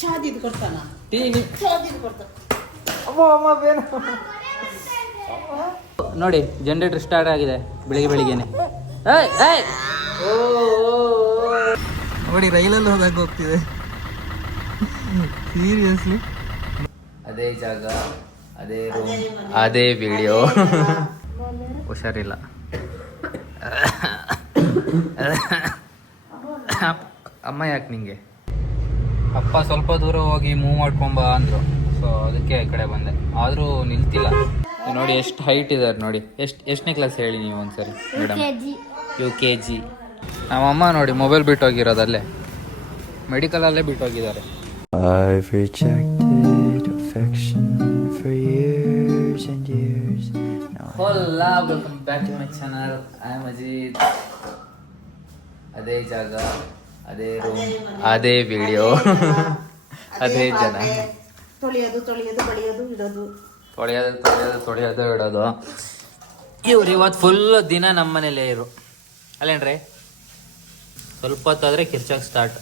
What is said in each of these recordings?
ಚಾದಿದ್ ಕೊಡ್ತಾನ ಟೀ ಚಾದಿದ್ ಕೊಡ್ತಾನ. ನೋಡಿ ಜನರೇಟರ್ ಸ್ಟಾರ್ಟ್ ಆಗಿದೆ ಬೆಳಿಗ್ಗೆನೆ. ನೋಡಿ ರೈಲಲ್ಲಿ ಹೋದಾಗ ಹೋಗ್ತಿದೆ ಸೀರಿಯಸ್ಲಿ. ಅದೇ ಜಾಗ, ಅದೇ ರೂಮ್, ಅದೇ ವಿಡಿಯೋ. ಹುಷಾರಿಲ್ಲ. ಅಮ್ಮ ಯಾಕೆ ನಿಂಗೆ? ಅಪ್ಪ ಸ್ವಲ್ಪ ದೂರ ಹೋಗಿ ಮೂವ್ ಮಾಡ್ಕೊಂಬ ಅಂದ್ರು, ಸೊ ಅದಕ್ಕೆ ಈ ಕಡೆ ಬಂದೆ. ಆದರೂ ನಿಲ್ತಿಲ್ಲ. ನೋಡಿ ಎಷ್ಟು ಹೈಟ್ ಇದ್ದಾರೆ ನೋಡಿ. ಎಷ್ಟನೇ ಕ್ಲಾಸ್ ಹೇಳಿ ನೀವು ಒಂದ್ಸರಿ ಮೇಡಮ್? UKG. ನಮ್ಮಮ್ಮ ನೋಡಿ mobile ಬಿಟ್ಟೋಗಿರೋದಲ್ಲೇ, ಮೆಡಿಕಲಲ್ಲೇ ಬಿಟ್ಟೋಗಿದ್ದಾರೆ. I've rejected affection for years and years. Hola, welcome back to my channel. I am Ajit. ಅದೇ ಜಾಗ, ಅದೇ ರೂಮ್, ಅದೇ ವಿಡಿಯೋ, ಅದೇ ಜನ. ತೊಳೆಯೋದು ಬಳಿಯೋದು ಇಡೋದು, ತೊಳೆಯೋದು ಇಡೋದು. ಇವ್ರು ಇವತ್ತು ಫುಲ್ ದಿನ ನಮ್ಮ ಮನೇಲೇ ಇರು ಅಲ್ಲೇನ್ರಿ? ಸ್ವಲ್ಪ ಹೊತ್ತಾದ್ರೆ ಕಿರ್ಚಾಕ್ ಸ್ಟಾರ್ಟ್.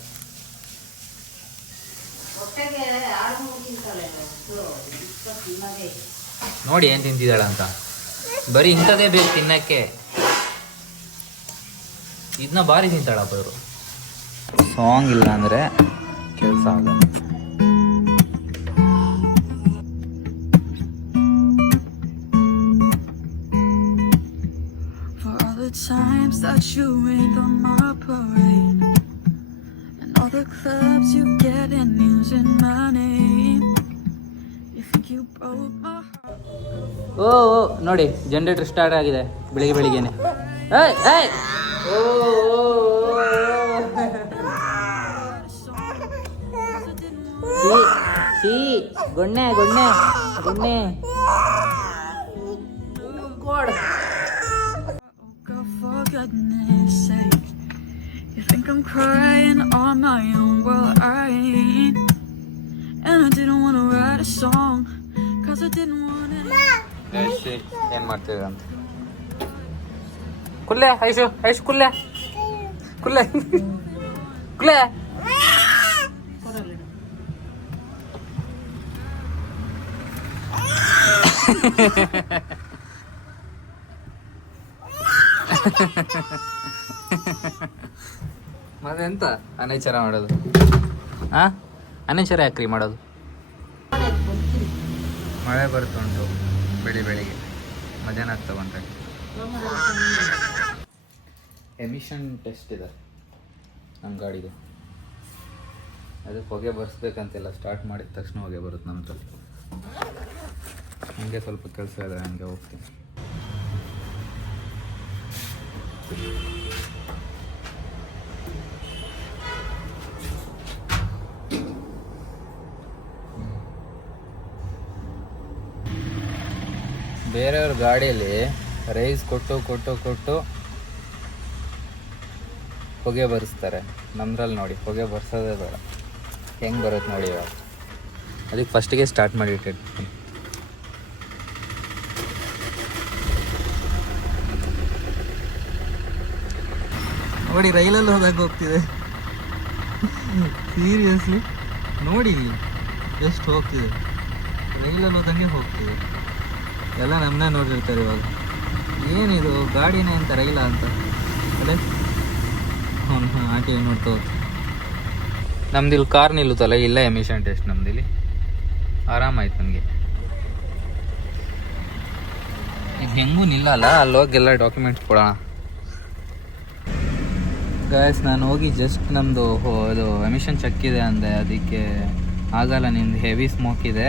ನೋಡಿ ಏನ್ ತಿಂತಿದ್ದಾಳ ಅಂತ. ಬರೀ ಇಂಥದೇ ಬೇಕು ತಿನ್ನಕ್ಕೆ. ಇದನ್ನ ಭಾರಿ ತಿಂತಾಳಪ್ಪ ಇವರು. ಸಾಂಗ್ ಇಲ್ಲ ಅಂದ್ರೆ ಕೆಲಸ ಆಗಲ್ಲ. Times that you ain't on my parade, and all the clubs you get in using my name. You think you broke my heart? ಓ ನೋಡಿ ಜನರೇಟರ್ ಸ್ಟಾರ್ಟ್ ಆಗಿದೆ ಬೆಳಿಗ್ಗೆನೆ. ಗೊಣ್ಣೆ ಗೊಣ್ಣೆ ಗೊಣ್ಣೆ. Goodness sake, you think I'm crying on my own? Well, I ain't. And I didn't want to write a song, cause I didn't want it. ಏನ್ ಮಾಡ್ತಿದ್ರ ಅಂತ. ಕುಲ್ಲೆ ಐಶು ಕುಲ್ಲೆ ಕುಲ್ಲೆ ಕುಲ್ಲೆ. ಮತ್ತೆಂತ ಅನೇಚರ ಮಾಡೋದು? ಅನೇಚರ ಯಾಕ್ರಿ ಮಾಡೋದು? ಮಳೆ ಬರ್ತುಂಟು ಬೆಳಿಗ್ಗೆ, ಮಧ್ಯಾಹ್ನ ಆಗ್ತಾ ಬಂದ್ರೆ. ಎಮಿಷನ್ ಟೆಸ್ಟ್ ಇದೆ ನಮ್ಮ ಗಾಡಿದು. ಅದಕ್ಕೆ ಹೊಗೆ ಬರ್ಸ್ಬೇಕಂತೆಲ್ಲ ಸ್ಟಾರ್ಟ್ ಮಾಡಿದ ತಕ್ಷಣ ಹೊಗೆ ಬರುತ್ತೆ ನಮ್ಮ ಹತ್ರ. ಹಂಗೆ ಸ್ವಲ್ಪ ಕೆಲಸ ಇದೆ, ಹಂಗೆ ಹೋಗ್ತೀನಿ. ಬೇರೆಯವ್ರ ಗಾಡಿಯಲ್ಲಿ ರೈಸ್ ಕೊಟ್ಟು ಹೊಗೆ ಬರೆಸ್ತಾರೆ. ನಮ್ದ್ರಲ್ಲಿ ನೋಡಿ ಹೊಗೆ ಬರ್ಸೋದೇ ಬೇಡ. ಹೆಂಗೆ ಬರುತ್ತೆ ನೋಡಿ ಇವಾಗ. ಅದಕ್ಕೆ ಫಸ್ಟಿಗೆ ಸ್ಟಾರ್ಟ್ ಮಾಡಿ ಇಟ್ಟಿರ್ತೀನಿ. ನೋಡಿ ರೈಲಲ್ಲಿ ಹೋದಾಗ ಹೋಗ್ತಿದೆ ಸೀರಿಯಸ್ಲಿ. ನೋಡಿ ಎಷ್ಟು ಹೋಗ್ತಿದೆ, ರೈಲಲ್ಲಿ ಹೋದಂಗೆ ಹೋಗ್ತಿದೆ. ಎಲ್ಲ ನಮ್ಮನ್ನೇ ನೋಡಿರ್ತಾರೆ ಇವಾಗ. ಏನಿದು ಗಾಡಿನೇ ಅಂತ ರೈಲ ಅಂತ ಅದೇ ಆಂಟಿ ನೋಡ್ತಾ ಹೋಗ್ತೀವಿ. ನಮ್ದಿಲ್ಲಿ ಕಾರ್ ನಿಲ್ಲುತ್ತಲ್ಲ, ಇಲ್ಲ ಎಮಿಷನ್ ಟೆಸ್ಟ್ ನಮ್ದಿಲ್ಲಿ ಆರಾಮಾಯ್ತು ನಮಗೆ. ಈಗ ಹೆಂಗೂ ನಿಲ್ಲಲ್ಲ, ಅಲ್ಲಿ ಹೋಗೆಲ್ಲ ಡಾಕ್ಯುಮೆಂಟ್ಸ್ ಕೊಡೋಣ. ಗೈಸ್ ನಾನು ಹೋಗಿ ಜಸ್ಟ್ ನಮ್ಮದು ಅದು ಎಮಿಷನ್ ಚೆಕ್ ಇದೆ ಅಂದೆ. ಅದಕ್ಕೆ ಆಗಲ್ಲ, ನಿಮ್ದು ಹೆವಿ ಸ್ಮೋಕ್ ಇದೆ,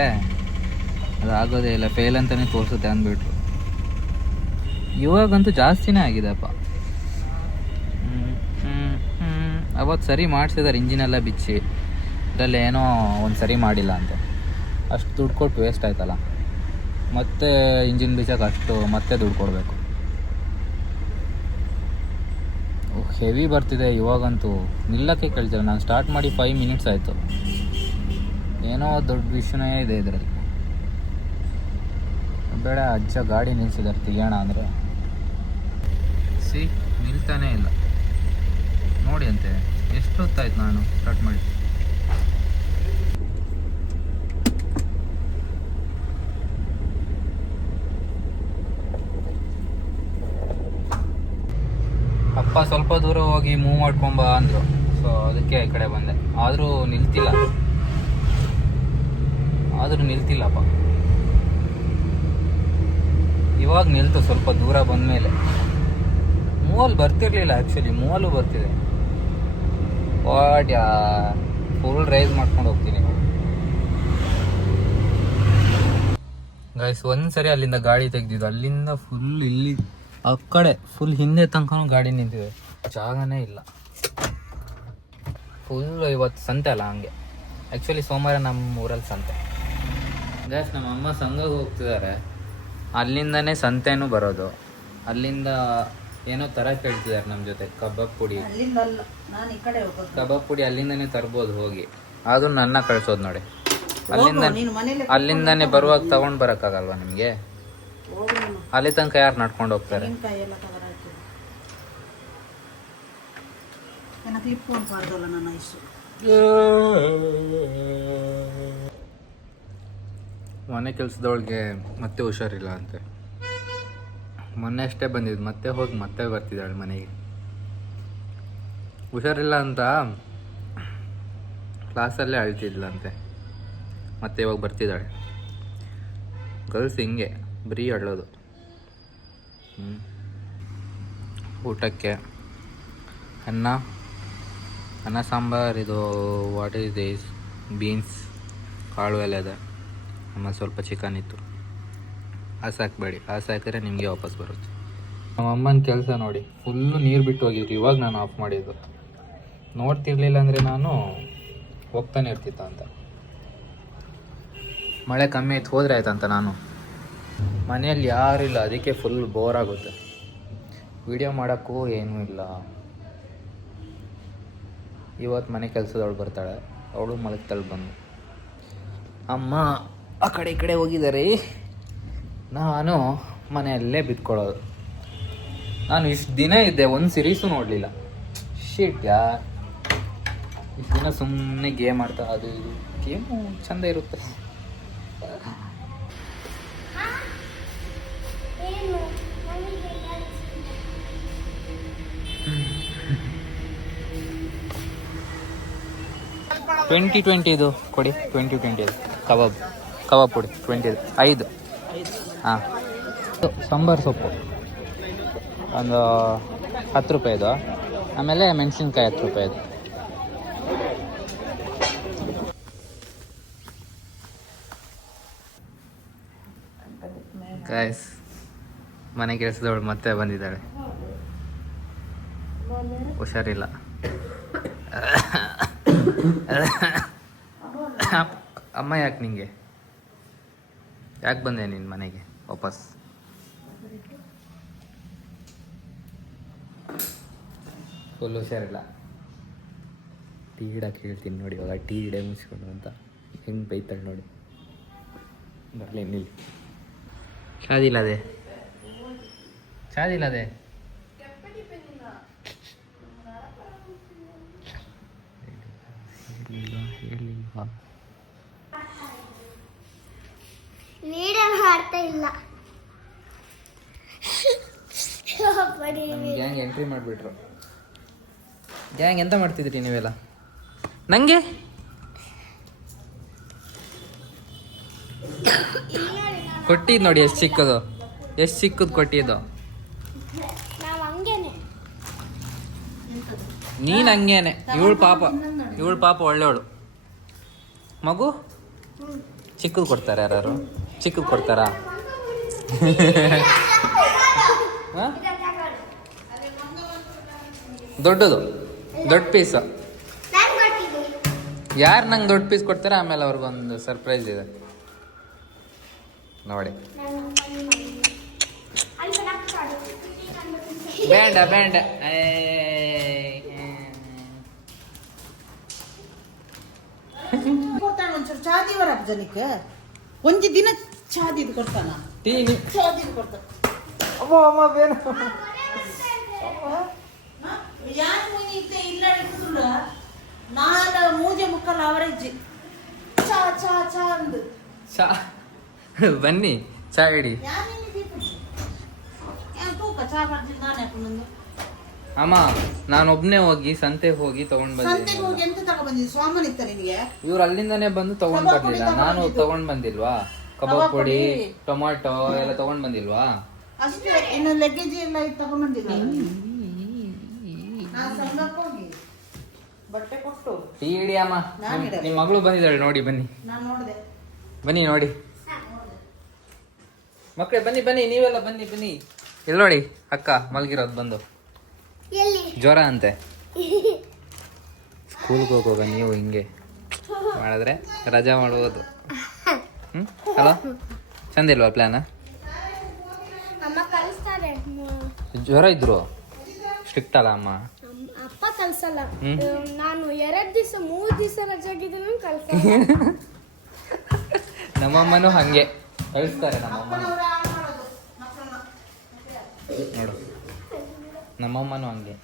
ಅದು ಆಗೋದೇ ಇಲ್ಲ, ಫೇಲ್ ಅಂತಲೇ ತೋರಿಸುತ್ತೆ ಅಂದ್ಬಿಟ್ರು. ಇವಾಗಂತೂ ಜಾಸ್ತಿನೇ ಆಗಿದೆಪ್ಪ. ಅವತ್ತು ಸರಿ ಮಾಡಿಸಿದಾರೆ ಇಂಜಿನೆಲ್ಲ ಬಿಚ್ಚಿ, ಇದರಲ್ಲಿ ಏನೋ ಒಂದು ಸರಿ ಮಾಡಿಲ್ಲ ಅಂತ. ಅಷ್ಟು ದುಡ್ಡು ಕೊಟ್ಟು ವೇಸ್ಟ್ ಆಯ್ತಲ್ಲ. ಮತ್ತೆ ಇಂಜಿನ್ ಬಿಚ್ಚಕ್ಕೆ ಅಷ್ಟು ಮತ್ತೆ ದುಡ್ಡು ಕೊಡಬೇಕು. ಹೆವಿ ಬರ್ತಿದೆ ಇವಾಗಂತೂ, ನಿಲ್ಲಕ್ಕೆ ಕೇಳ್ತಾರೆ. ನಾನು ಸ್ಟಾರ್ಟ್ ಮಾಡಿ 5 ಮಿನಿಟ್ಸ್ ಆಯಿತು. ಏನೋ ದೊಡ್ಡ ವಿಷಯನೇ ಇದೆ ಇದರಲ್ಲಿ. ಬೇಡ, ಅಜ್ಜ ಗಾಡಿ ನಿಲ್ಸಿದ್ದಾರೆ ತೆಗಿಯೋಣ ಅಂದರೆ ನಿಲ್ತಾನೇ ಇಲ್ಲ. ನೋಡಿ ಅಂತೆ, ಎಷ್ಟು ಹೊತ್ತಾಯ್ತು ನಾನು ಸ್ಟಾರ್ಟ್ ಮಾಡಿ. ಅಪ್ಪ ಸ್ವಲ್ಪ ದೂರ ಹೋಗಿ ಮೂವ್ ಮಾಡ್ಕೊಂಬ ಅಂದರು. ಸೊ ಅದಕ್ಕೆ ಈ ಕಡೆ ಬಂದೆ. ಆದರೂ ನಿಲ್ತಿಲ್ಲಪ್ಪ. ಇವಾಗ ನಿಲ್ತು ಸ್ವಲ್ಪ ದೂರ ಬಂದಮೇಲೆ. ಮೂವಲ್ಲಿ ಬರ್ತಿರ್ಲಿಲ್ಲ ಆ್ಯಕ್ಚುಲಿ, ಮೂವಲ್ಲೂ ಬರ್ತಿದೆ. ಫುಲ್ ರೈಸ್ ಮಾಡ್ಕೊಂಡು ಹೋಗ್ತೀನಿ ಗೈಸ್. ಒಂದ್ಸರಿ ಅಲ್ಲಿಂದ ಗಾಡಿ ತೆಗ್ದಿದ್ದು, ಅಲ್ಲಿಂದ ಫುಲ್ ಇಲ್ಲಿ ಆ ಕಡೆ ಫುಲ್ ಹಿಂದೆ ತನಕ ಗಾಡಿ ನಿಂತಿದೆ, ಜಾಗನೇ ಇಲ್ಲ. ಫುಲ್ ಇವತ್ತು ಸಂತೆ ಅಲ್ಲ, ಹಂಗೆ ಆ್ಯಕ್ಚುಲಿ ಸೋಮವಾರ ನಮ್ಮ ಊರಲ್ಲಿ ಸಂತೆ. ಗೈಸ್ ನಮ್ಮ ಅಮ್ಮ ಸಂಘಕ್ಕೆ ಹೋಗ್ತಿದ್ದಾರೆ, ಅಲ್ಲಿಂದನೇ ಸಂತೆನೂ ಬರೋದು. ಅಲ್ಲಿಂದ ಏನೋ ಥರ ಕೇಳ್ತಿದ್ದಾರೆ ನಮ್ಮ ಜೊತೆ, ಕಬಾಬ್ ಪುಡಿ. ಕಬಾಬ್ ಪುಡಿ ಅಲ್ಲಿಂದನೇ ತರ್ಬೋದು ಹೋಗಿ, ಅದು ನನ್ನ ಕಳ್ಸೋದು ನೋಡಿ. ಅಲ್ಲಿಂದಾನೆ ಬರುವಾಗ ತಗೊಂಡ್ ಬರಕ್ಕಾಗಲ್ವಾ ನಿಮ್ಗೆ? ಅಲ್ಲಿ ತನಕ ಯಾರು ನಡ್ಕೊಂಡು ಹೋಗ್ತಾರೆ? ಮನೆ ಕೆಲಸದೊಳಗೆ ಮತ್ತೆ ಹುಷಾರಿಲ್ಲ ಅಂತೆ. ಮೊನ್ನೆ ಅಷ್ಟೇ ಬಂದಿದ್ದು, ಮತ್ತೆ ಹೋಗಿ ಮತ್ತೆ ಬರ್ತಿದ್ದಾಳೆ ಮನೆಗೆ. ಹುಷಾರಿಲ್ಲ ಅಂತ ಕ್ಲಾಸಲ್ಲೇ ಅಳ್ತಿದ್ಲಂತೆ, ಮತ್ತೆ ಇವಾಗ ಬರ್ತಿದ್ದಾಳೆ. ಗರ್ಲ್ಸ್ ಹಿಂಗೆ ಬರೀ ಅಳ್ಳೋದು. ಊಟಕ್ಕೆ ಅನ್ನ ಸಾಂಬಾರು, ಇದು ವಾಟ್ ಈಸ್ ದಿಸ್, ಬೀನ್ಸ್ ಕಾಳು ಎಲ್ಲ ಇದೆ. ಆಮೇಲೆ ಸ್ವಲ್ಪ ಚಿಕನ್ ಇತ್ತು. ಹಾಕಬೇಡಿ, ಹಾಕಿದ್ರೆ ನಿಮಗೆ ವಾಪಸ್ ಬರುತ್ತೆ. ನಮ್ಮ ಅಮ್ಮನ ಕೆಲಸ ನೋಡಿ, ಫುಲ್ಲು ನೀರು ಬಿಟ್ಟು ಹೋಗಿದ್ರು. ಇವಾಗ ನಾನು ಆಫ್ ಮಾಡಿದ್ದು, ನೋಡ್ತಿರ್ಲಿಲ್ಲ ಅಂದರೆ ನಾನು ಹೋಗ್ತಾನೆ ಇರ್ತಿತ್ತ ಅಂತ. ಮಳೆ ಕಮ್ಮಿ ಆಯ್ತು ಹೋದ್ರೆ ಆಯ್ತಂತ ನಾನು. ಮನೆಯಲ್ಲಿ ಯಾರಿಲ್ಲ, ಅದಕ್ಕೆ ಫುಲ್ ಬೋರ್ ಆಗುತ್ತೆ. ವಿಡಿಯೋ ಮಾಡೋಕ್ಕೂ ಏನೂ ಇಲ್ಲ. ಇವತ್ತು ಮನೆ ಕೆಲಸದವಳು ಬರ್ತಾಳೆ, ಅವಳು ಮಲಗ್ತಾಳೆ ಬಂದು. ಅಮ್ಮ ಆ ಕಡೆ ಈ ಕಡೆ ಹೋಗಿದ್ದಾರೆ, ನಾನು ಮನೆಯಲ್ಲೇ ಬಿತ್ಕೊಳ್ಳೋದು. ನಾನು ಇಷ್ಟು ದಿನ ಇದ್ದೆ, ಒಂದು ಸಿರೀಸು ನೋಡಲಿಲ್ಲ. ಶಿಟ್ ಯಾರ್, ಇಷ್ಟು ದಿನ ಸುಮ್ಮನೆ ಗೇಮ್ ಆಡ್ತಾ, ಅದು ಇದು ಗೇಮು ಚೆಂದ ಇರುತ್ತೆ. $20 ಇದು ಕೊಡಿ, $20 ಕಬಾಬ್ ಪುಡಿ 20 5. ಹಾಂ, ಸಾಂಬಾರು ಸೊಪ್ಪು ಒಂದು $10. ಆಮೇಲೆ ಮೆಣಸಿನ್ಕಾಯಿ $10. ಗಾಯ್ಸ್, ಮನೆ ಕೆಲಸದವಳು ಮತ್ತೆ ಬಂದಿದ್ದಾಳೆ. ಹುಷಾರಿಲ್ಲ. ಅಮ್ಮ ಯಾಕೆ ನಿಂಗೆ, ಯಾಕೆ ಬಂದೆ ನಿನ್ನ ಮನೆಗೆ ವಾಪಸ್? ಫುಲ್ ಹುಷಾರಿಲ್ಲ. ಟೀ ಇಡಕ್ಕೆ ಹೇಳ್ತೀನಿ ನೋಡಿ, ಇವಾಗ ಟೀ ಇಡೇ ಮುಗಿಸ್ಕೊಂಡು ಅಂತ ಹೆಂಗೆ ಬೈತಾಳೆ ನೋಡಿ. ಬರಲಿ ನಿಲ್ಲಿ. ಚಾದಿಲ್ಲದೆ ಹೇಳಿಲ್ವಾ? ಗ್ಯಾಂಗ್ ಎಂಟ್ರಿ ಮಾಡಿಬಿಟ್ರು. ಗ್ಯಾಂಗ್ ಎಂತ ಮಾಡ್ತಿದ್ರಿ ನೀವೆಲ್ಲ? ನಂಗೆ ಕೊಟ್ಟಿದ್ದು ನೋಡಿ, ಎಷ್ಟು ಚಿಕ್ಕದು ಕೊಟ್ಟಿದ್ದು. ನೀನು ಹಂಗೇನೆ. ಇವಳು ಪಾಪ ಒಳ್ಳೆಯವಳು. ಮಗು ಚಿಕ್ಕದು ಕೊಡ್ತಾರೆ, ಯಾರು ಚಿಕ್ಕದು ಕೊಡ್ತಾರಾ? ದೊಡ್ಡ ಪೀಸ್. ಯಾರು ನಂಗೆ ದೊಡ್ಡ ಪೀಸ್ ಕೊಡ್ತಾರೆ, ಆಮೇಲೆ ಅವ್ರಿಗೊಂದು ಸರ್ಪ್ರೈಸ್ ಇದೆ ನೋಡಿ. ಬೇಡ ಒಂಚೂರು ಚಾದಿವರ ಜನಕ್ಕೆ ಒಂಜಿ ದಿನ ಚಾದಿದ್ ಕೊಡ್ತಾನ. ಚಾದಿದ್ ಕೊಡ್ತಾನ. ಯಾರು ಮುನಿತೆ ಇಲ್ಲ ಇರ್ತುಂಡ ನಾಲ ಮೂಜೆ ಮುಕ್ಕಲ್ಲ ಅವರಜ್ಜಿ ಚಾ ಚಾ ಚಾ ಅಂದು ಚಾ. ಬನ್ನಿ ಚಾ ಇಡಿ. ತೂಕ ಚಾ ಬರ್ತಿದ್ದು ನಾನು ಯಾಕೊಂದು ಅಮ್ಮ ನಾನು ಒಬ್ನೇ ಹೋಗಿ ಸಂತೆಗೆ ಹೋಗಿ ತಗೊಂಡ್ ಸಂತೆಗೆ ಹೋಗಿ ಬಂದಿದ್ದೀನಿ. ಎಂತ ತಗೊಂಡ್ಬಂದಿದ್ದು ಸ್ವಾಮನ್ ಇತ್ತ ನಿನಗೆ? ಇವ್ರು ಅಲ್ಲಿಂದಾನೇ ಬಂದು ತಗೊಂಡ್ ಕಬಾಬ್ ಪುಡಿ ಬರ್ಲಿಲ್ಲ, ನಾನು ತಗೊಂಡ್ ತಗೊಂಡ್ ಬಂದಿಲ್ವಾ? ಕಬಾಬ್ ಪುಡಿ, ಟೊಮಾಟೊ ಎಲ್ಲ ತಗೊಂಡ್ ಬಂದಿಲ್ವಾ? ಅಷ್ಟೇ, ಇನ್ನು ಲಗೇಜ್ ಎಲ್ಲ ತಗೊಂಡ್ಬಂದಿಲ್ಲ. ನಾನು ಸಂಘಕ್ಕೆ ಹೋಗಿ ಬಟ್ಟೆ ಕೊಟ್ಟು ಟೀ ಇಡಿ ಅಮ್ಮ. ನಾನ್ ಇಡಲ್ಲ. ನಿಮ್ ಮಗಳು ಬಂದಿದ್ದಾಳೆ ನೋಡಿ, ಬನ್ನಿ ನಾನು ನೋಡಿದೆ. ಬನ್ನಿ ನೋಡಿ ಮಕ್ಕಳೇ, ಬನ್ನಿ ಬನ್ನಿ, ನೀವೆಲ್ಲ ಬನ್ನಿ ಬನ್ನಿ. ಇಲ್ಲಿ ನೋಡಿ ಅಕ್ಕ ಮಲ್ಗಿರೋದು ಬಂದು, ಜ್ವರ ಅಂತೆ. ಸ್ಕೂಲ್ಗೆ ಹೋಗುವಾಗ ನೀವು ಹಿಂಗೆ ಮಾಡಿದ್ರೆ ರಜಾ ಮಾಡುವುದು. ಹಲೋ, ಚಂದ ಇಲ್ವಾ ಪ್ಲಾನ್? ಅಮ್ಮ ಕಲಿಸ್ತಾರೆ. ಜ್ವರ ಇದ್ರು ಸ್ಟ್ರಿಕ್ಟ್ ಅಲ್ಲ ಅಮ್ಮ? ಅಪ್ಪ ಕಲ್ಸಲ್ಲ. ನಾನು 2 ದಿವಸ 3 ದಿವಸ ರಜೆ ಆಗಿದ್ದೀನಿ ಕಲ್ಸಲ್ಲ. ನಮ್ಮಮ್ಮನೂ ಹಂಗೆ ಕಳಿಸ್ತಾರೆ. ನಮ್ಮಮ್ಮನೂ ನೋಡು, ನಮ್ಮಮ್ಮನೂ ಹಂಗೆ.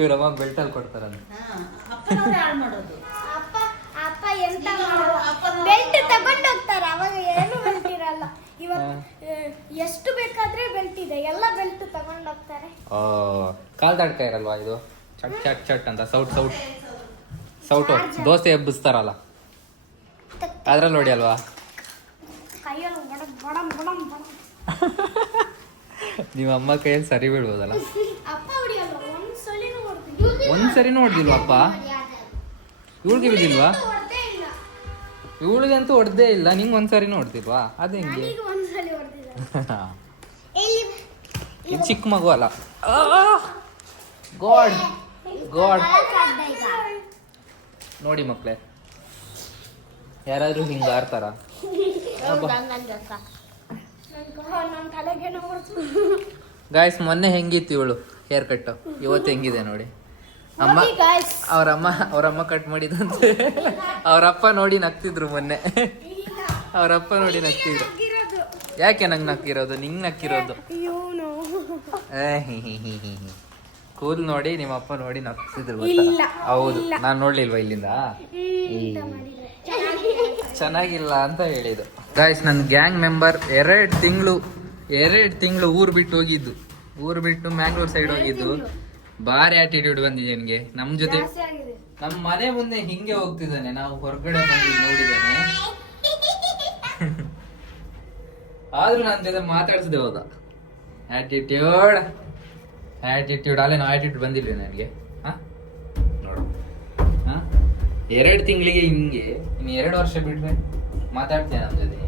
ಇವ್ರಮ್ಮ ಬೆಲ್ಟಲ್ಲಿ ಕೊಡ್ತಾರಂತ. ಅಪ್ಪನವ್ರೆ ಹಾಳು ಮಾಡೋದು. ಅಪ್ಪ ಎಂತ ಬೆಲ್ಟ್ ತಗೊಂಡು ಹೋಗ್ತಾರೆ, ಅವಾಗ ಏನು ಬೆಲ್ಟ್ ಇರಲ್ಲ. ಇವಾಗ ಎಷ್ಟು ಬೇಕಾದ್ರೆ ಬೆಲ್ಟ್ ಇದೆ, ಎಲ್ಲ ಬೆಲ್ಟ್ ತಗೊಂಡು ಹೋಗ್ತಾರೆ. ಕಾಲ್ ತಡ್ಕ ಇರಲ್ವಾ ಇದು? ಚಟ್ ಚಟ್ ಚಟ್ ಅಂತ ಸೌಟು ದೋಸೆ ಎಬ್ಬಿಸ್ತಾರಲ್ಲ ಅದ್ರಲ್ಲಿ ನೋಡಿ ಅಲ್ವಾ? ಕೈಯಲ್ಲಿ ಬಡಮ್ ಬಡಮ್ ಬಡಮ್. ನಿಮ್ಮ ಅಮ್ಮ ಕೈಯಲ್ಲಿ ಸರಿ ಬೀಳ್ಬೋದಲ್ಲ? ಅಪ್ಪ ಹೊಡಿಯಲ್ಲ, ಒಂದ್ಸಲಿನೂ ಹೊಡ್ತೀನಿ. ಒಂದ್ಸರಿನೂ ಹೊಡೆದಿಲ್ವಾ ಅಪ್ಪ? ಇವಳಿಗೆ ಬಿದ್ದಿಲ್ವಾ? ಹೊಡ್ದೇ ಇಲ್ಲ. ಇವಳಿಗಂತೂ ಹೊಡೆದೇ ಇಲ್ಲ, ನಿಂಗೆ ಒಂದ್ಸರಿನೂ ಹೊಡ್ದಿಲ್ವಾ? ಅದು ಹೆಂಗೆ? ನನಗೆ ಒಂದ್ಸಲಿ ಹೊಡೆದಿದ್ದಾರೆ. ಇದು ಚಿಕ್ಕ ಮಗು ಅಲ್ಲ. God god. ನೋಡಿ ಮಕ್ಕಳೇ, ಯಾರಾದ್ರೂ ಹಿಂಗ ಆಡ್ತಾರ? ನನ್ನ ತಲೆಗೇನೋ ಹೊಡ್ತು. ಗಾಯ್ಸ್, ಮೊನ್ನೆ ಹೆಂಗಿತ್ತು ಇವಳು ಹೇರ್ ಕಟ್, ಇವತ್ತು ಹೆಂಗಿದೆ ನೋಡಿ. ಅಮ್ಮ ನೋಡಿ guys. ಅವ್ರಮ್ಮ ಕಟ್ ಮಾಡಿದಂತೆ. ಅವರಪ್ಪ ನೋಡಿ ನಗ್ತಿದ್ರು ಮೊನ್ನೆ. ಅವರಪ್ಪ ನೋಡಿ ನಗ್ತಿದ್ರು. ಯಾಕೆ ನಂಗೆ ನಕ್ಕಿರೋದು? ನಿಂಗೆ ನಕ್ಕಿರೋದು. ಇವನು ಕೂಲ್ ನೋಡಿ ನಿಮ್ಮಪ್ಪ ನೋಡಿ ನಗ್ತಿದ್ರು ಇಲ್ಲ, ಗೊತ್ತಾ? ಹೌದು, ನಾನು ನೋಡ್ಲಿಲ್ವಾ ಇಲ್ಲಿಂದ? ಚೆನ್ನಾಗಿಲ್ಲ ಅಂತ ಹೇಳಿದ್ದು. ಗಾಯ್ಸ್, ನನ್ನ ಗ್ಯಾಂಗ್ ಮೆಂಬರ್ 2 ತಿಂಗಳು ಊರು ಬಿಟ್ಟು ಹೋಗಿದ್ದು. ಊರು ಬಿಟ್ಟು ಮ್ಯಾಂಗ್ಳೂರ್ ಸೈಡ್ ಹೋಗಿದ್ದು. ಭಾರಿ ಆಟಿಟ್ಯೂಡ್ ಬಂದಿದೆ ನನಗೆ. ನಮ್ಮ ಜೊತೆ ನಮ್ಮ ಮನೆ ಮುಂದೆ ಹಿಂಗೆ ಹೋಗ್ತಿದ್ದಾನೆ, ನಾವು ಹೊರಗಡೆ ಬಂದು ನೋಡಿದ್ದಾನೆ. ಆದ್ರೂ ನನ್ನ ಜೊತೆ ಮಾತಾಡ್ಸದೆ ಹೋದ. ಆಟಿಟ್ಯೂಡ್ ಅಲ್ಲೇನೋ ಆಟಿಟ್ಯೂಡ್ ಬಂದಿಲ್ವೇ ನನಗೆ? ನೋಡು, 2 ತಿಂಗಳಿಗೆ ಹಿಂಗೆ, ಇನ್ನು 2 ವರ್ಷ ಬಿಟ್ರೆ ಮಾತಾಡ್ತೀಯ ನಮ್ಮ ಜೊತೆ?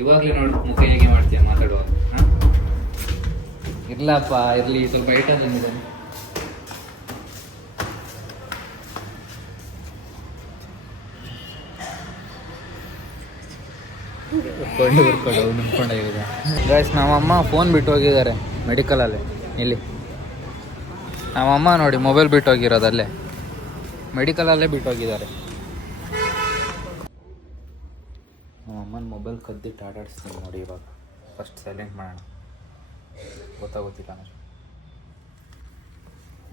ಇವಾಗ್ಲೇ ನೋಡು ಮುಖ ಹೇಗೆ ಮಾಡ್ತೀಯ ಮಾತಾಡುವಾಗ. ಇರ್ಲಪ್ಪ, ಇರ್ಲಿ, ಸ್ವಲ್ಪ ಐಟಲ್ ಏನಿದೆ. ಗೈಸ್, ನಮ್ಮಮ್ಮ ಫೋನ್ ಬಿಟ್ಟು ಹೋಗಿದ್ದಾರೆ ಮೆಡಿಕಲಲ್ಲಿ. ಇಲ್ಲಿ ನಮ್ಮಮ್ಮ ನೋಡಿ ಮೊಬೈಲ್ ಬಿಟ್ಟು ಹೋಗಿರೋದಲ್ಲೇ, ಮೆಡಿಕಲಲ್ಲೇ ಬಿಟ್ಟು ಹೋಗಿದ್ದಾರೆ. ನಮ್ಮಮ್ಮನ ಮೊಬೈಲ್ ಕದ್ದಿಟ್ಟು ಆಟಾಡಿಸ್ತೀನಿ ನೋಡಿ. ಇವಾಗ ಫಸ್ಟ್ ಸೈಲೆಂಟ್ ಮಾಡೋಣ, ಗೊತ್ತಾಗೋತಿಲ್ಲ ನನಗೆ.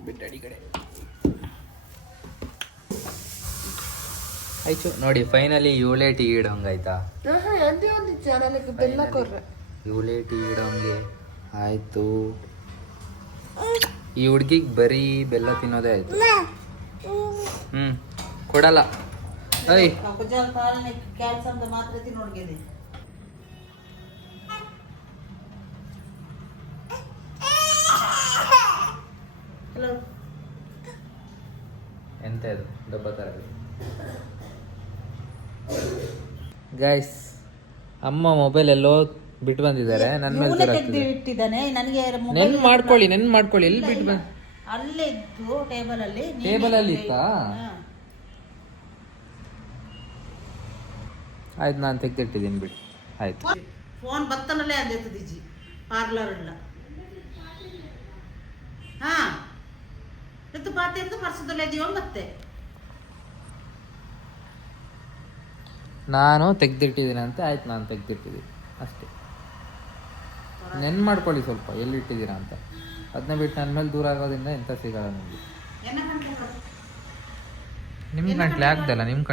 ಬಿಟ್ಟಡಿ ಕಡೆ ಆಯ್ತು ನೋಡಿ. ಫೈನಲಿ ಇವಳೇ ಟೀ ಇಡೋಂಗಾಯ್ತಾ? ಇವಳೇ ಟೀ ಇಡೋಂಗೆ ಆಯ್ತು. ಈ ಹುಡ್ಗಿಗೆ ಬರೀ ಬೆಲ್ಲ ತಿನ್ನೋದೇ ಆಯ್ತು. ಕೊಡಲ್ಲ. ಅಯ್ಯ, ಕ್ಯಾಲ್ಸಿಯಂ ಮಾತ್ರ ತಿನ್ನೋಡ್ಗಿದೆ. ಹಲೋ, ಎಂತ ಇದು ಡಬ್ಬ ತರ. ಗೈಸ್, ಅಮ್ಮ ಮೊಬೈಲ್ ಎಲ್ಲೋ ಬಿಟ್ಟು ಬಂದಿದ್ದಾರೆ. ನನ್ನ ಮೇಲೆ ತೆಗೆದು ಇಟ್ಟಿದ್ದಾನೆ. ನನಗೆ ನೆನ್ ಮಾಡ್ಕೊಳ್ಳಿ. ಎಲ್ಲಿ ಬಿಟ್ಟು ಬಂದ? ಅಲ್ಲೇ ಇತ್ತು ಟೇಬಲ್ ಅಲ್ಲಿ ಇತ್ತಾ? ಆಯ್ತು, ನಾನು ತೆಗೆದಿಟ್ಟಿದ್ದೀನಿ ಬಿಡಿ. ಆಯ್ತು. ಫೋನ್ ಬತ್ತನಲ್ಲೇ ಅಂದಿತ್ತು ದಿಜಿ ಪಾರ್ಲರ್ ಇಲ್ಲ. ಇದು ಪಾತಿ ಅಂತ ಪರ್ಸದಲ್ಲೇ ಇದೀವ. ಮತ್ತೆ ನಾನು ತೆಗೆದಿಟ್ಟಿದ್ದೀನಿ ಅಂತ. ಆಯ್ತು, ನಾನು ತೆಗೆದಿಟ್ಟಿದ್ದೀನಿ ಅಷ್ಟೇ. ನೆನ್ ಮಾಡ್ಕೊಳ್ಳಿ ಸ್ವಲ್ಪ ಎಲ್ಲಿ ಇಟ್ಟಿದ್ದೀರಾ ಅಂತ. ಅದನ್ನ ಬಿಟ್ಟು ನನ್ನ ಮೇಲೆ ದೂರ ಆಗೋದ್ರಿಂದ ಎಂತ ಸಿಗಲ್ಲ ನಿಮಗೆ. ನಿಮ್ಮ ಗಂಟ್ಲೆ ಆಗ್ದಲ್ಲ, ನಿಮ್ಮ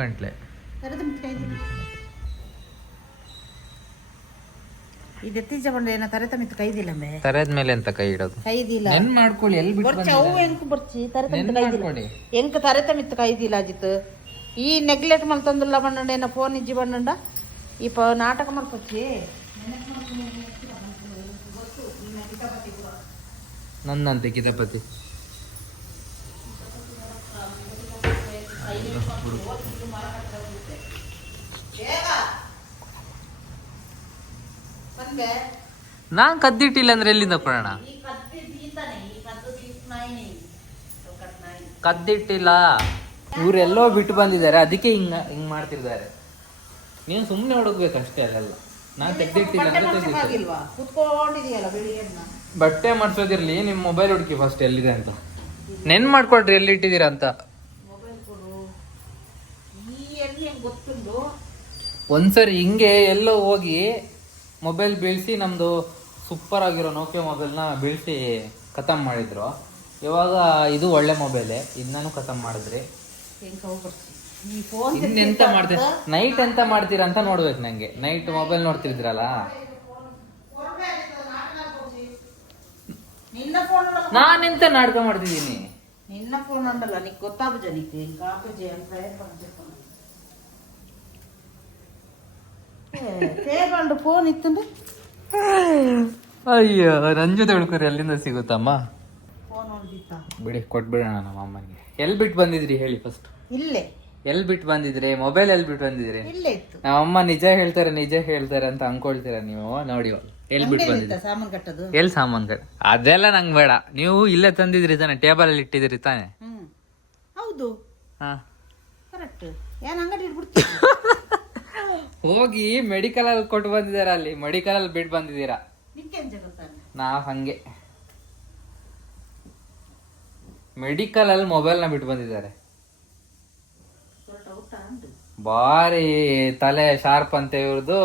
ಗಂಟ್ಲೆ ತರದ ಮಿತ್ತು ಕೈದಿಲ್ಲ ಇದು ಎತ್ತಿಜಗೊಂಡು ಏನೋ ತರದ ಮಿತ್ತು ಕೈದಿಲ್ಲ ಮೇ ತರದ ಮೇಲೆ ಅಂತ ಕೈ ಇಡೋದು ಕೈದಿಲ್ಲ ನೆನ್ ಮಾಡ್ಕೊಳ್ಳಿ ಎಲ್ಲಿ ಬಿಟ್ಟು ಬರ್ಚಿ ಅವು ಎಂಕ್ ಬರ್ಚಿ ತರದ ಮಿತ್ತು ಕೈದಿಲ್ಲ ಮಾಡ್ಕೊಳ್ಳಿ ಎಂಕ್ ತರದ ಮಿತ್ತು ಕೈದಿಲ್ಲ ಅಜಿತ್ ಈ ನೆಗ್ಲೆಕ್ಟ್ ಮಲ್ತಂದುಲ್ಲ ಬಣ್ಣಂಡ ಏನೋ ಫೋನ್ ಇಜ್ಜಿ ಬಣ್ಣಂಡ ಈ ನಾಟಕ ಮಲ್ಪಚ್ಚಿ ನನ್ನಂತೆ ಕಿತಪತಿ ನಾನ್ ಕದ್ದಿಟ್ಟಿಲ್ಲ ಅಂದ್ರೆ ಎಲ್ಲಿಂದ ಕೊಡೋಣ ಕದ್ದಿಟ್ಟಿಲ್ಲ ಇವರೆಲ್ಲೋ ಬಿಟ್ಟು ಬಂದಿದ್ದಾರೆ ಅದಕ್ಕೆ ಹಿಂಗ್ ಮಾಡ್ತಿದ್ದಾರೆ ನೀನು ಸುಮ್ಮನೆ ಹುಡುಕ್ಬೇಕಷ್ಟೇ ಅಲ್ಲೆಲ್ಲ ನಾನ್ ತೆಗ್ದಿಟ್ಟಿಲ್ಲ ಅಂದ್ರೆ ತೆಗ್ದಿಟ್ಟಿಲ್ಲ. ಕುತ್ಕೊಂಡಿದೆಯಲ್ಲ ಬೆಳಿಗ್ಗೆ ಬಟ್ಟೆ ಮಾಡ್ಸೋದಿರ್ಲಿ ನಿಮ್ ಮೊಬೈಲ್ ಹುಡುಕಿ ಫಸ್ಟ್ ಎಲ್ಲಿದೆ ಅಂತ ನೆನ್ ಮಾಡ್ಕೊಳ್ರಿ ಎಲ್ಲಿ ಇಟ್ಟಿದ್ದೀರಾ ಅಂತ ಮೊಬೈಲ್ ಕೊಡು ಈ ಎಲ್ಲಿ ಹೆಂಗ್ ಗೊತ್ತುಂಡು ಒಂದ್ಸರಿ ಹಿಂಗೆ ಎಲ್ಲೋ ಹೋಗಿ ಮೊಬೈಲ್ ಬೀಳ್ಸಿ ನಮ್ದು ಸೂಪರ್ ಆಗಿರೋ ನೋಕಿಯೋ ಮೊಬೈಲ್ನ ಬೀಳ್ಸಿ ಖತಮ್ ಮಾಡಿದ್ರು. ಇವಾಗ ಇದು ಒಳ್ಳೆ ಮೊಬೈಲೇ, ಇದನ್ನೂ ಖತಮ್ ಮಾಡಿದ್ರಿ. ಹೆಂಗ್ ಹೋಗ್ಬರ್ತಿ ಈ ಫೋನ್ ಇನ್ನೆಂತ ಮಾಡ್ತೀರ ನೈಟ್ ಎಂತ ಮಾಡ್ತೀರಾ ಅಂತ ನೋಡ್ಬೇಕು ನಂಗೆ. ನೈಟ್ ಮೊಬೈಲ್ ನೋಡ್ತಿದ್ರಲ್ಲ, ನಿನ್ನ ಫೋನ್ ನಾನೆಂತ ನಾಟಕ ಮಾಡ್ತಿದ್ದೀನಿ. ನಿನ್ನ ಫೋನ್ ಉಂಡಲ್ಲ ನೀಕ್ ಗೊತ್ತಾಗ ಜನಿಕ್ಕೆ ಕಾಪಜಿ ಅಂತ ತೇಗಂಡು ಫೋನ್ ಇತ್ತಂದ್ರೆ ಅಯ್ಯೋ ನನ್ ಜೊತೆ ಹುಡ್ಕೋರಿ ಎಲ್ಲಿಂದ ಸಿಗುತ್ತಮ್ಮ? ಫೋನ್ ಹೊಂದಿತ್ತ ಬಿಡಿ ಕೊಟ್ಬಿಡೋಣ ನಮ್ಮ ಅಮ್ಮನಿಗೆ. ಎಲ್ಲಿ ಬಿಟ್ಟು ಬಂದಿದ್ರಿ ಹೇಳಿ ಫಸ್ಟ್. ಇಲ್ಲೇ ಎಲ್ಲಿ ಬಿಟ್ಟು ಬಂದಿದ್ರೆ ಮೊಬೈಲ್ ಎಲ್ಲಿ ಬಿಟ್ಟು ಬಂದಿದ್ರಿ? ಇಲ್ಲೇ ಇತ್ತು. ನಮ್ಮಮ್ಮ ನಿಜ ಹೇಳ್ತಾರೆ ಅಂತ ಅನ್ಕೊಳ್ತೀರಾ ನೀವು. ನೋಡಿ ಎಲ್ಲಿ ಬಿಟ್ಟು ಬಂದಿದ್ರಿ? ಸಾಮಾನ್ ಕಟ್ಟದು ಎಲ್ಲಿ ಸಾಮಾನ್ ಕಟ್ಟ ಅದೆಲ್ಲ ನಂಗೆ ಬೇಡ. ನೀವು ಇಲ್ಲೇ ತಂದಿದ್ರಿ ತಾನೆ, ಟೇಬಲ್ ಅಲ್ಲಿ ಇಟ್ಟಿದ್ರಿ ತಾನೆ? ಹೌದು ಹಾ ಕರೆಕ್ಟ್. ಏನ್ ಅಂಗಡಿ ಇಟ್ಬಿಡ್ತೀವಿ ಹೋಗಿ ಮೆಡಿಕಲ್ ಅಲ್ಲಿ ಕೊಟ್ಟು ಬಂದಿದಾರ, ಅಲ್ಲಿ ಮೆಡಿಕಲ್ ಅಲ್ಲಿ ಬಿಟ್ಟು ಬಂದಿದ್ದೀರಾ. ನಿಕ್ಕೇನ್ ಜಗತ್ತಾನೆ ನಾವ್ ಹಂಗೆ ಮೆಡಿಕಲ್ ಅಲ್ಲಿ ಮೊಬೈಲ್ ನ ಬಿಟ್ಟು ಬಂದಿದ್ದಾರೆ. ಬಾರಿ ತಲೆ ಶಾರ್ಪ್ ಅಂತ ಇವ್ರದ್ದು,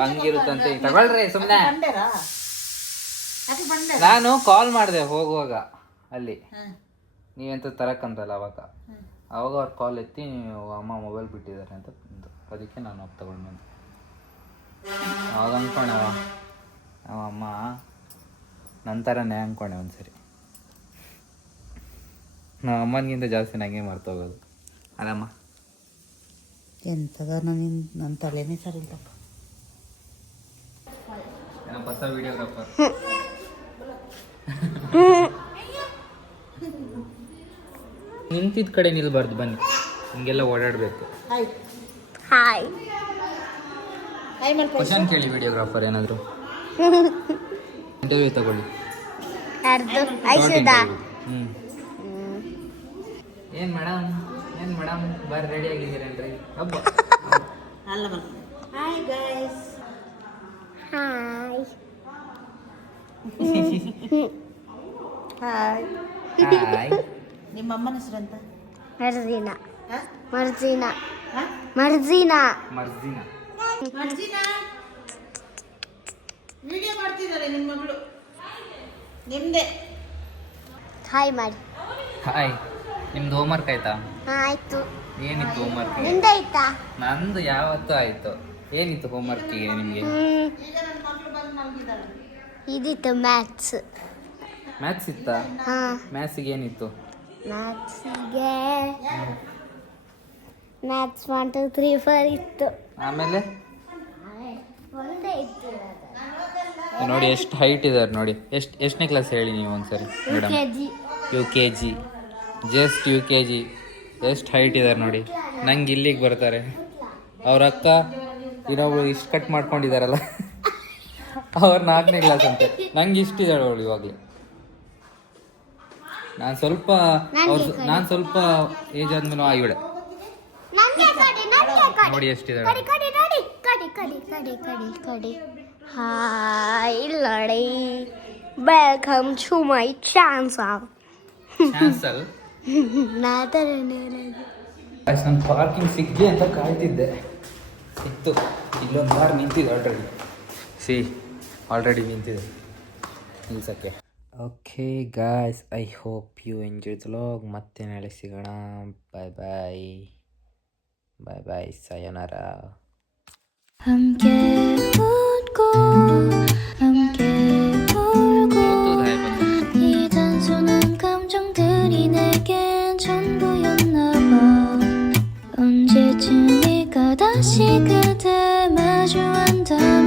ಹಂಗಿರುತ್ತಂತೆ. ತಗೊಳ್ರಿ ಸುಮ್ನೆ. ನಾನು ಕಾಲ್ ಮಾಡಿದೆ ಹೋಗುವಾಗ ಅಲ್ಲಿ, ನೀವೆಂತ ತರಕಂತಲ್ಲ ಅವಾಗ ಅವ್ರ ಕಾಲ್ ಎತ್ತಿ ನೀವು ಅಮ್ಮ ಮೊಬೈಲ್ ಬಿಟ್ಟಿದ್ದಾರೆ ಅಂತ, ಅದಕ್ಕೆ ನಾನು ಹೋಗಿ ತಗೊಂಡು ಬಂದೆ. ಅವಾಗ ಅನ್ಕೊಂಡೆ ಅಮ್ಮ ನಂತರನೇ ಅನ್ಕೊಂಡೆ ಒಂದ್ಸರಿ. ನಮ್ಮ ಅಮ್ಮನಿಗಿಂತ ಜಾಸ್ತಿ ನಂಗೆ ಮರ್ತೋಗೋದು ಅಲ್ಲಮ್ಮ. ಎಂತದ ನನ್ನ ತಲೆನೇ ಸರಿ ಇಲ್ಲಪ್ಪ. ಹೊಸ ವಿಡಿಯೋಗ್ರಾಫರ್. ನಿಂತಿದ್ದ ಕಡೆ ನಿಲ್ಬಾರ್ದು, ಬನ್ನಿ ಹಿಂಗೆಲ್ಲ ಓಡಾಡಬೇಕು. ಹಾಯ್ ಹಾಯ್ ಕ್ವಶನ್ ಕೇಳಿ ವಿಡಿಯೋಗ್ರಾಫರ್ ಏನಾದ್ರು ಇಂಟರ್ವ್ಯೂ ತಗೊಳ್ಳಿ. ಏನ್ ಮೇಡಮ್ ಬಾರಿ ರೆಡಿ ಆಗಿದ್ದೀರೇನ್ರಿ? ಹಬ್ಬ ಅಲ್ಲ hi guys. Hi hi hi. ನಿಮ್ಮ ಅಮ್ಮನ ಹೆಸರಂತ? ಮರ್ಜಿನಾ. ಹಾ? ಮರ್ಜಿನಾ. ಹಾ? ಮರ್ಜಿನಾ. ಮರ್ಜಿನಾ. ಮರ್ಜಿನಾ ವಿಡಿಯೋ ಮಾಡ್ತಿದ್ದಾರೆ ನಿಮ್ಮ ಮಗಳು. ನಿಮ್ದೆ ಹಾಯ್ ಮಾಡಿ. ಹಾಯ್. ನಿಮ್ದು ಹೋಮ್ವರ್ಕ್ ಆಯ್ತಾ? ಆಯ್ತು. ಏನಿತ್ತು ಹೋಮ್ವರ್ಕ್? ನಿಂದಾಯ್ತಾ? ನಂದು ಯಾವತ್ತೂ ಆಯ್ತು. ಏನಿತ್ತು ಹೋಮ್ವರ್ಕಿಗೆ ನಿಮಗೆ? ಈಗ ನನ್ನ ಮಗಳು ಬಂದು ಮಲಗಿದ್ದಾಳೆ. ಇದಿತ್ತು ಮ್ಯಾಥ್ಸ್. ಮ್ಯಾಥ್ಸ್ ಇತ್ತಾ? ಹಾ, ಮ್ಯಾಥ್ಸಿಗೆ ಏನಿತ್ತು? ಮ್ಯಾಥ್ಸಿಗೆ ಮ್ಯಾಥ್ಸ್ 1 2 3 4 ಇತ್ತು. ಆಮೇಲೆ ಒಂದೇ ಇತ್ತು. ನೋಡಿ ಎಷ್ಟು ಹೈಟ್ ಇದ್ದಾರೆ ನೋಡಿ. ಎಷ್ಟನೇ ಕ್ಲಾಸ್ ಹೇಳಿ ನೀವು ಒಂದ್ಸರಿ ಮೇಡಮ್? UKG. Just UKG. ಎಷ್ಟು ಹೈಟ್ ಇದ್ದಾರೆ ನೋಡಿ. ನಂಗೆ ಇಲ್ಲಿಗೆ ಬರ್ತಾರೆ. ಅವ್ರ ಅಕ್ಕ ಇನ್ನೊಬ್ರು ಇಷ್ಟು ಕಟ್ ಮಾಡ್ಕೊಂಡಿದಾರಲ್ಲ ಅವ್ರು 4ನೇ ಕ್ಲಾಸ್ ಅಂತೆ. ನಂಗೆ ಇಷ್ಟಿದ್ದಾಳೆ ಅವಳು ಇವಾಗಲೇ. ನಾನು ಸ್ವಲ್ಪ ಏಜ್ ಆದ್ಮೇಲೆ ಇವಳೆ ನೋಡಿ ಎಷ್ಟಿದ್ದಾಳೆ. Hi, Lordy. Welcome to my channel. ಚಾನ್ಸಲ್. ನಾನು ಪಾರ್ಕಿಂಗ್ ಸಿಗ್ಲಿ ಅಂತ ಕಾಯ್ತಿದ್ದೆ, ಸಿಕ್ತು. ಇಲ್ಲೊಂದು ಕಾರ್ ನಿಂತಿದೆ ಆಲ್ರೆಡಿ ನಿಂತಿದೆ ನಿಲ್ಸಕ್ಕೆ. Okay guys, I hope you enjoy the vlog. ಮತ್ತೆ ನಾಳೆ ಸಿಗೋಣ. ಬಾಯ್ ಬಾಯ್. ಬಾಯ್ ಬಾಯ್ ಸಯನಾರ. 함께 웃고 함께 울고 이 단순한 감정들이 내겐 전부였나 봐. 언제쯤일까 다시 그대 마주한다면